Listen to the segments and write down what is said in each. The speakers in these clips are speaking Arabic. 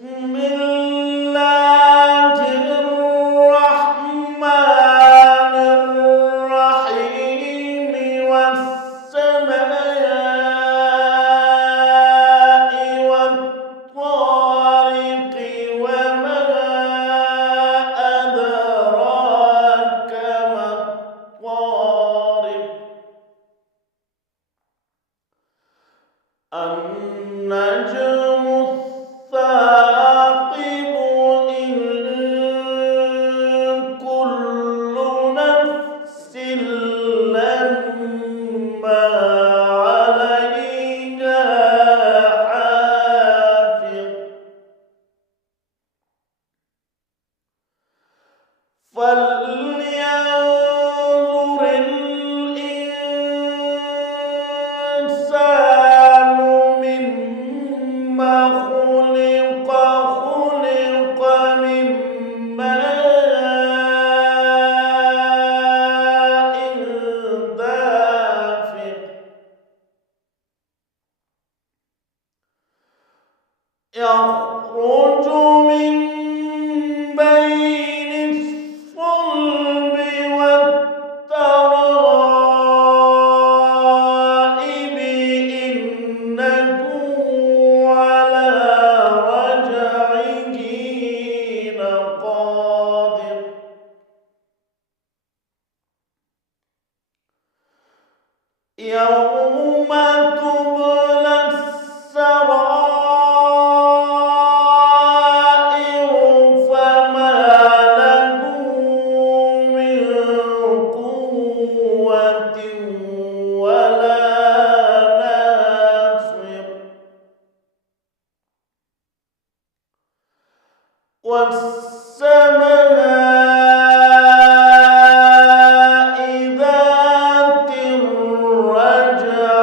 بسم الله الرحمن الرحيم والسماء والطارق وما أدراك ما الطارق النجم الثاقب إن كل نفس لما عليها حافظ فلينظر الإنسان مما خلق من ماء دافق يخرج من بين الصلب والترائب إنه على رجعه لقادر يوم تبلى السرائر فما له من قوة ولا ناصر والسماء ذات الرجع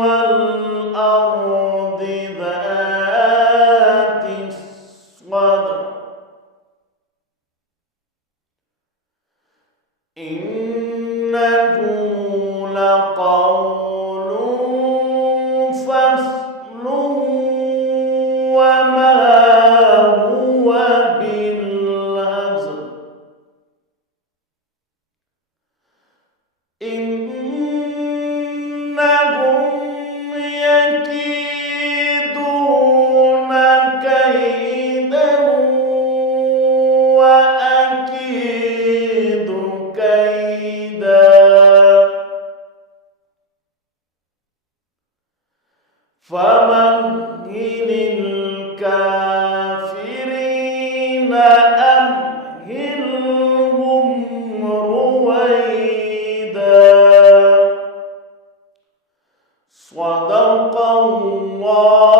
والأرض ذات الصدع إنه لقول فصل وما هو بالهزل إنهم يكيدون كيدا وأكيد كيدا فمهل الكافرين أمهلهم رويدا صدق الله